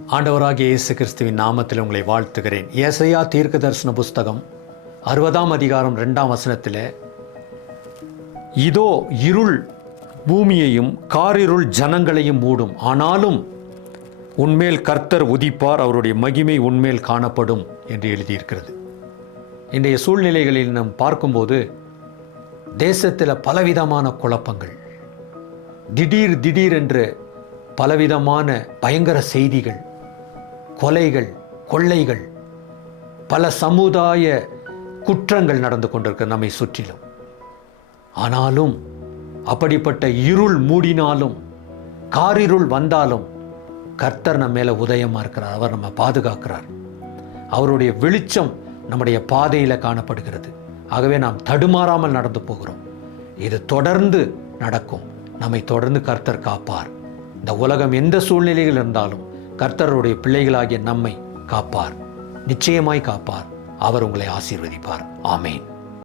ஆண்டவராகிய இயேசு கிறிஸ்துவின் நாமத்தில் உங்களை வாழ்த்துகிறேன். ஏசாயா தீர்க்க தரிசன புஸ்தகம் 60ஆம் அதிகாரம் 2ஆம் வசனத்தில், இதோ இருள் பூமியையும் காரிருள் ஜனங்களையும் மூடும், ஆனாலும் உன்மேல் கர்த்தர் உதிப்பார், அவருடைய மகிமை உன்மேல் காணப்படும் என்று எழுதியிருக்கிறது. இன்றைய சூழ்நிலைகளில் நாம் பார்க்கும்போது தேசத்தில் பலவிதமான குழப்பங்கள், திடீர் என்று பலவிதமான பயங்கர செய்திகள், கொலைகள், கொள்ளைகள், பல சமுதாய குற்றங்கள் நடந்து கொண்டிருக்க நம்மை சுற்றிலும். ஆனாலும் அப்படிப்பட்ட இருள் மூடினாலும், காரிருள் வந்தாலும் கர்த்தர் நம்ம மேலே உதயமாக இருக்கிறார். அவர் நம்ம பாதுகாக்கிறார். அவருடைய வெளிச்சம் நம்முடைய பாதையில் காணப்படுகிறது. ஆகவே நாம் தடுமாறாமல் நடந்து போகிறோம். இது தொடர்ந்து நடக்கும். நம்மை தொடர்ந்து கர்த்தர் காப்பார். இந்த உலகம் எந்த சூழ்நிலையில் இருந்தாலும் கர்த்தருடைய பிள்ளைகளாகிய நம்மை காப்பார், நிச்சயமாய் காப்பார். அவர் உங்களை ஆசீர்வதிப்பார். ஆமேன்.